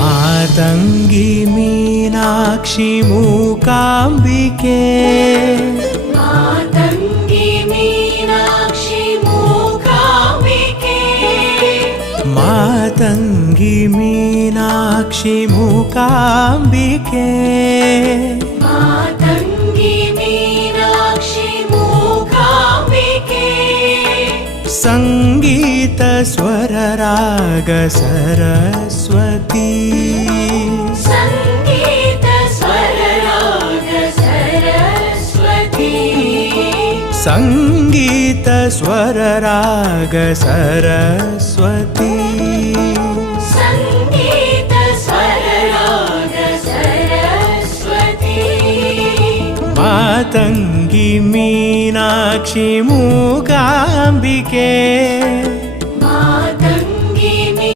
ಮಾತಂಗಿ ಮೀನಾಕ್ಷಿ ಮೂಕಾಂಬಿಕೆ, ಮಾತಂಗಿ ಮೀನಾಕ್ಷಿ ಮೂಕಾಂಬಿಕೆ, ಮಾತಂಗಿ ಮೀನಾಕ್ಷಿ ಮೂಕಾಂಬಿಕೆ, ಮಾತಂಗಿ ಮೀನಾಕ್ಷಿ ಮೂಕಾಂಬಿಕೆ. ಸಂಗೀತ ಸ್ವರ ರಾಗ ಸರಸ್ವತಿ, ಸಂಗೀತ ಸ್ವರ ರಾಗ ಸರಸ್ವತಿ, ಸಂಗೀತ ಸ್ವರ ರಾಗ ಸರಸ್ವತಿ, ಸಂಗೀತ ಸ್ವರ ರಾಗ ಸರಸ್ವತಿ. ಮಾತಂಗಿ ಮೀನಾಕ್ಷಿ ಮೂಕಾಂಬಿಕೆ.